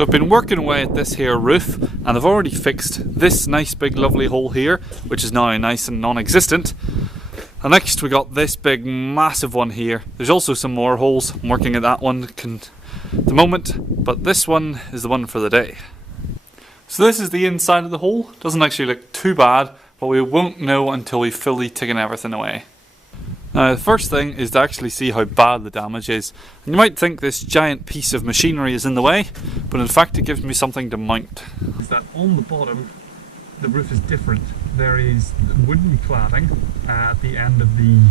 So I've been working away at this here roof, and I've already fixed this nice big lovely hole here, which is now nice and non-existent. And next we got this big massive one here. There's also some more holes. I'm working at that one at the moment, but this one is the one for the day. So this is the inside of the hole. Doesn't actually look too bad, but we won't know until we've fully taken everything away. Now the first thing is to actually see how bad the damage is. And you might think this giant piece of machinery is in the way, but in fact it gives me something to mount. Is that on the bottom the roof is different. There is wooden cladding at the end of the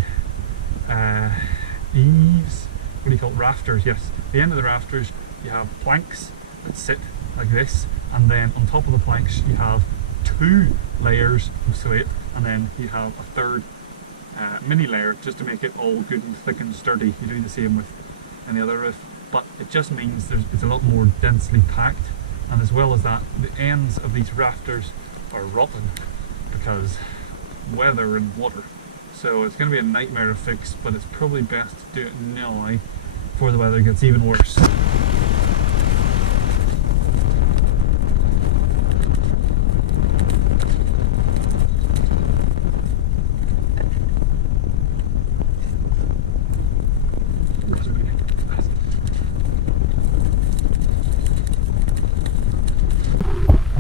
eaves, what do you call it, rafters, yes. At the end of the rafters you have planks that sit like this, and then on top of the planks you have 2 layers of slate, and then you have a third mini layer just to make it all good and thick and sturdy. You do the same with any other roof, but it just means it's a lot more densely packed, and as well as that, the ends of these rafters are rotten because weather and water. So it's going to be a nightmare to fix, but it's probably best to do it now before the weather gets even worse.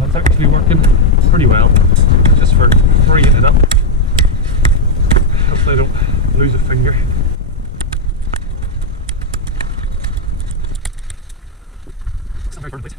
It's actually working pretty well, just for freeing it up. Hopefully I don't lose a finger. It's not very firm, please.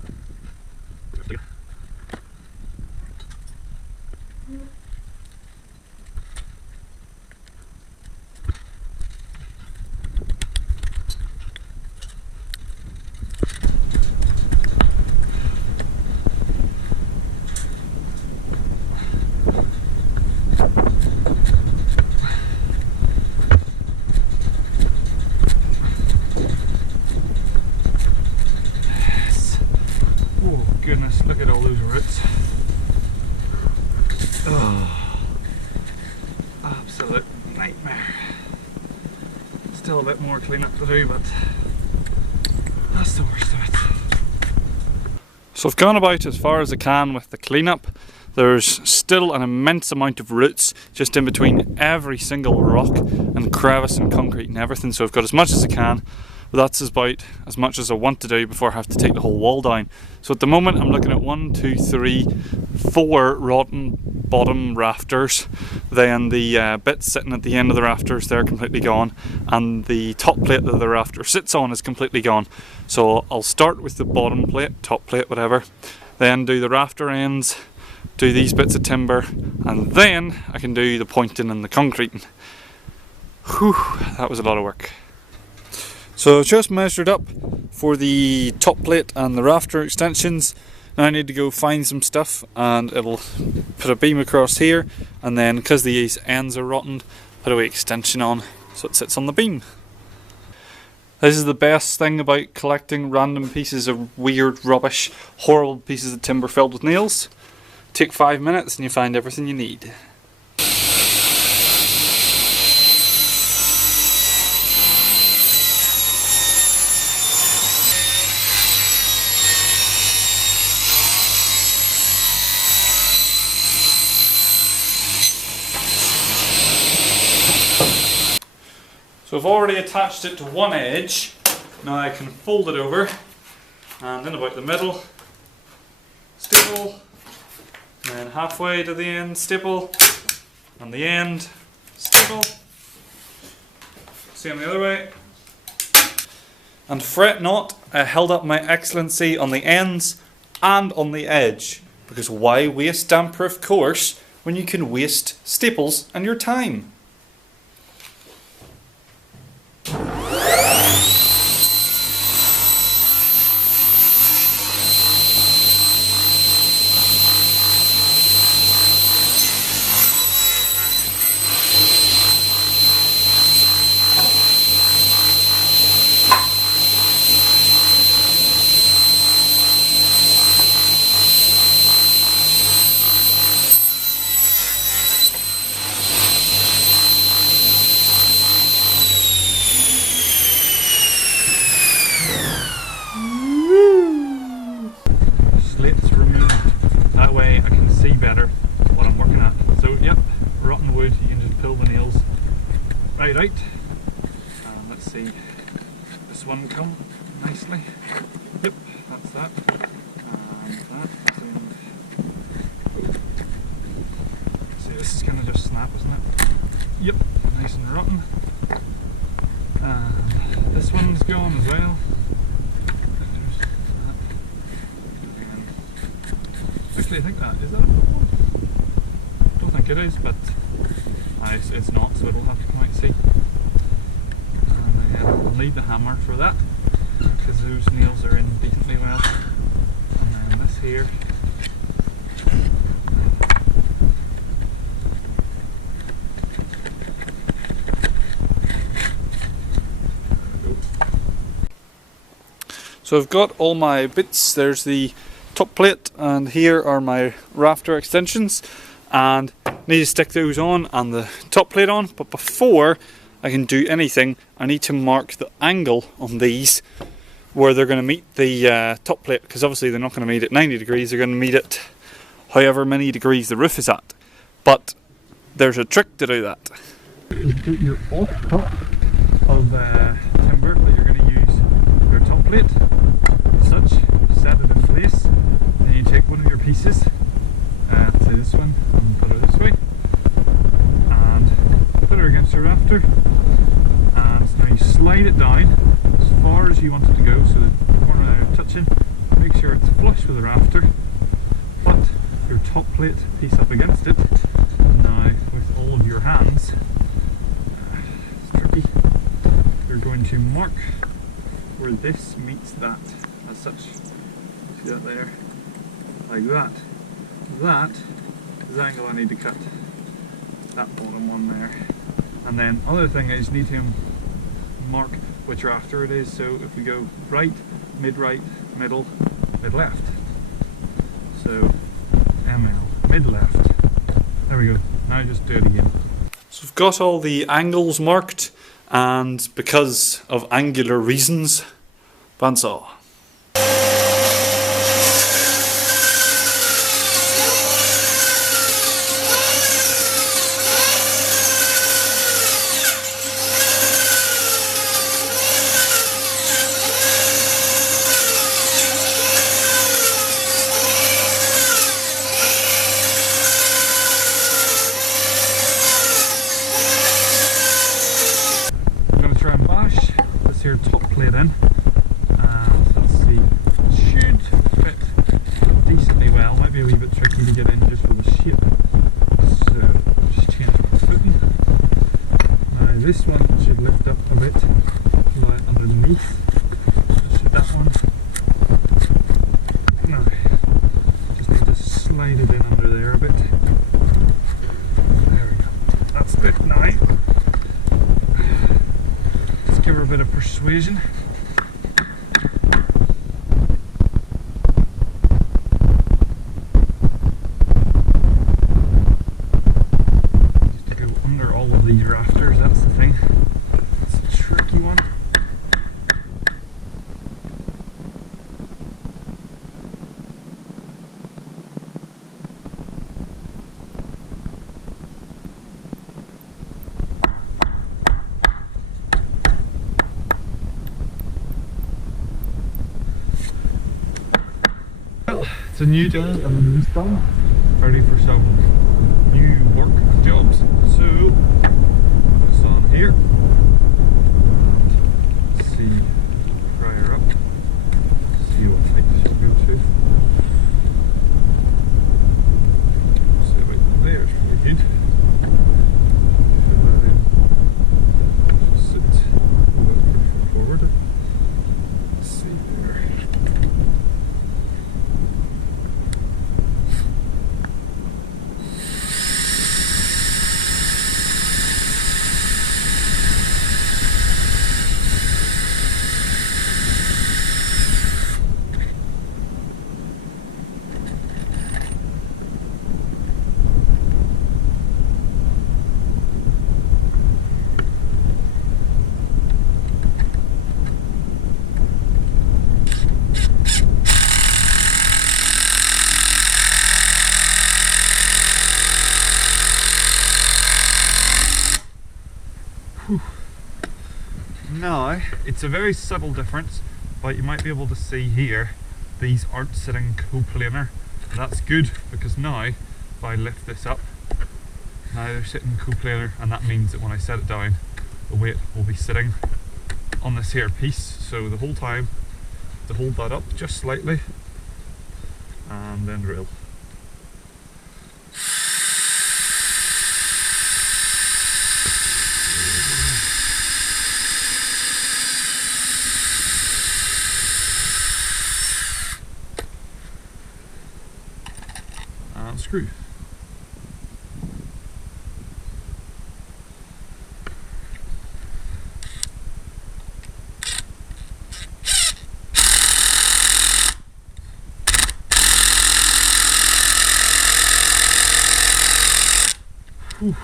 Goodness, look at all those roots. Oh, absolute nightmare. Still a bit more cleanup to do, but that's the worst of it. So I've gone about as far as I can with the cleanup. There's still an immense amount of roots just in between every single rock and crevice and concrete and everything, so I've got as much as I can. But that's about as much as I want to do before I have to take the whole wall down. So at the moment I'm looking at 1, 2, 3, 4 rotten bottom rafters. Then the bits sitting at the end of the rafters, they're completely gone, and the top plate that the rafter sits on is completely gone. So I'll start with the bottom plate, top plate, whatever, then do the rafter ends, do these bits of timber, and then I can do the pointing and the concreting. Whew, that was a lot of work. So just measured up for the top plate and the rafter extensions. Now I need to go find some stuff, and it'll put a beam across here, and then because these ends are rotten, put a wee extension on so it sits on the beam. This is the best thing about collecting random pieces of weird rubbish, horrible pieces of timber filled with nails. Take 5 minutes and you find everything you need. So I've already attached it to one edge. Now I can fold it over, and then about the middle, staple, and then halfway to the end, staple, and the end, staple. Same the other way. And fret not, I held up my excellency on the ends and on the edge, because why waste damp-proof course when you can waste staples and your time? see better what I'm working at. So yep, rotten wood, you can just pull the nails right out. And let's see, this one come nicely. Yep, that's that. And that. See, this is gonna just snap, isn't it? Yep, nice and rotten. And this one's gone as well. Actually, I think that is that a full one? Don't think it is, but it's not, so it'll have to come out and see. And I'll need the hammer for that because those nails are in decently well. And then this here. So I've got all my bits. There's the top plate and here are my rafter extensions, and I need to stick those on and the top plate on. But before I can do anything, I need to mark the angle on these where they're going to meet the top plate, because obviously they're not going to meet at 90 degrees, they're going to meet it however many degrees the roof is at. But there's a trick to do that. Get your off top of timber that you're going to use your top plate, such, set it in place, then you take one of your pieces, say this one, and put it this way, and put it against your rafter, and now you slide it down as far as you want it to go, so the corner there touching, make sure it's flush with the rafter, put your top plate piece up against it. Now with all of your hands, it's tricky, you're going to mark where this meets that as such. See that there? Like that. That is the angle I need to cut. That bottom one there. And then other thing is, you need to mark which rafter it is. So if we go right, mid-right, middle, mid-left. So ML, mid-left. There we go. Now just do it again. So I've got all the angles marked, and because of angular reasons, bandsaw. Here top plate in, and let's see, it should fit decently well. Might be a wee bit tricky to get in just for the shape, so just change my footing. Now this one should lift up a bit right underneath, so that one. Now just need to slide it in under there a bit. There we go, that's it now. Give her a bit of persuasion. Just to go under all of these rafters, that's the thing. It's a tricky one. It's a new job and a new done, ready for some new work jobs. So put this on here. Let's see, fry her up. See what height she'll go to. So right there's pretty good. Fill that in. Just sit a little bit forward. Let's see there. Now, it's a very subtle difference, but you might be able to see here, these aren't sitting coplanar. That's good, because now, if I lift this up, now they're sitting coplanar, and that means that when I set it down, the weight will be sitting on this here piece. So the whole time, to hold that up just slightly, and then drill. And screw. Whew.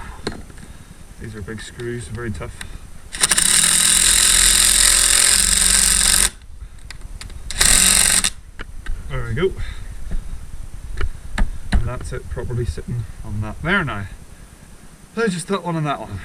These are big screws, very tough. There we go. And that's it properly sitting on that there now. So just that one and that one.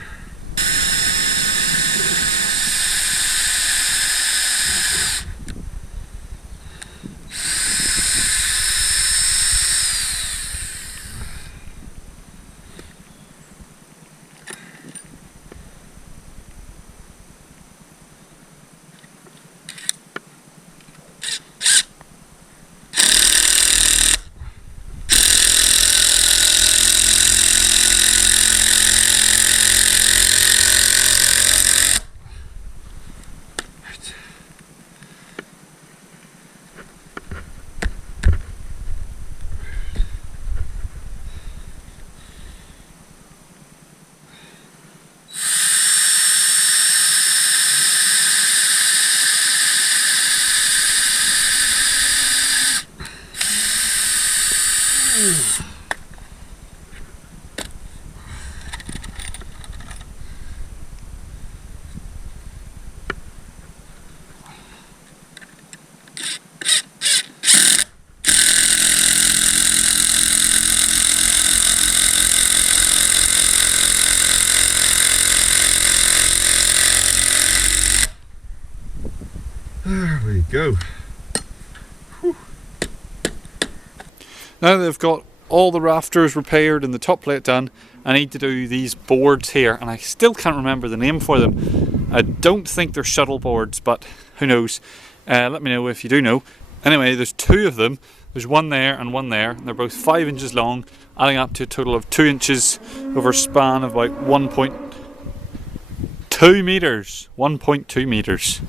There we go. Whew. Now that they've got all the rafters repaired and the top plate done, I need to do these boards here, and I still can't remember the name for them. I don't think they're shuttle boards, but who knows. Let me know if you do know. Anyway, there's two of them. There's one there and one there. They're both 5 inches long, adding up to a total of 2 inches over a span of about 1.2 metres. 1.2 metres.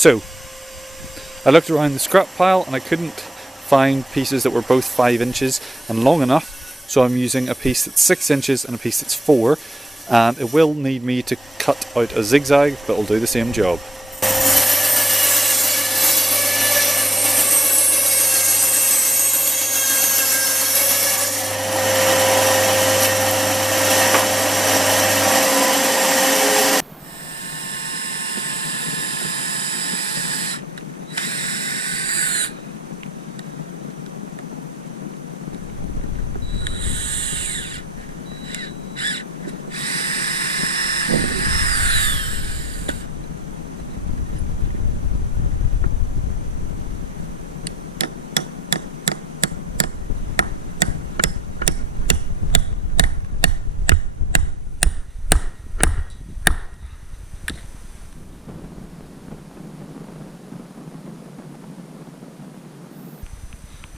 So, I looked around the scrap pile and I couldn't find pieces that were both 5 inches and long enough, so I'm using a piece that's 6 inches and a piece that's 4, and it will need me to cut out a zigzag, but it'll do the same job.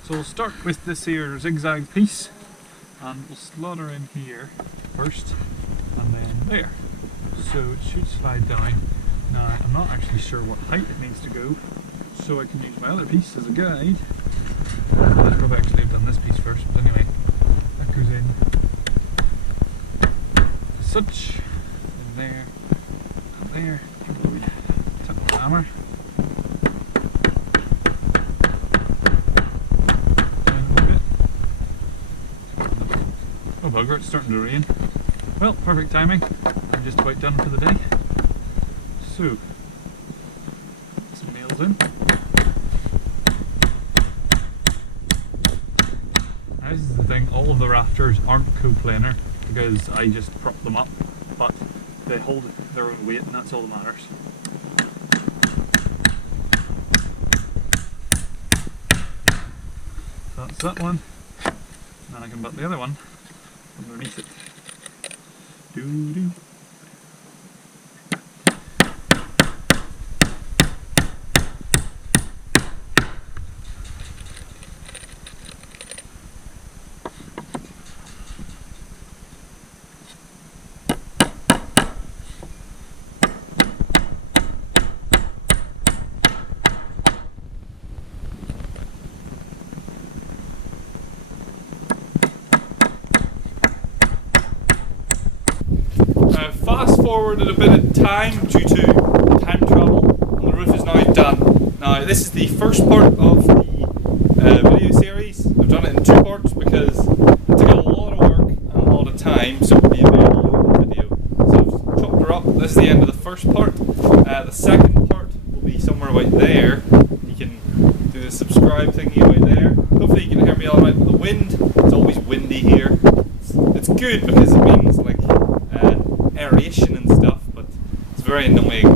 So we'll start with this here zigzag piece, and we'll slaughter in here first and then there. So it should slide down. Now I'm not actually sure what height it needs to go, so I can use my other piece as a guide. I should have actually done this piece first, but anyway, that goes in as such, and there, and there. Tap the hammer. bugger, it's starting to rain. Well, perfect timing. I'm just about done for the day. So, put some nails in. Now this is the thing, all of the rafters aren't coplanar because I just prop them up, but they hold their own weight and that's all that matters. So that's that one. And then I can put the other one underneath it. Doo-doo. Fast forwarded a bit of time due to time travel, and the roof is now done. Now this is the first part of the video series. I've done it in two parts because it took a lot of work and a lot of time, so it will be a very long video. So I've chopped her up. This is the end of the first part. The second part will be somewhere right there. You can do the subscribe thingy right there. Hopefully you can hear me alright with the wind. It's always windy here. It's good because it means like aeration and stuff, but it's very annoying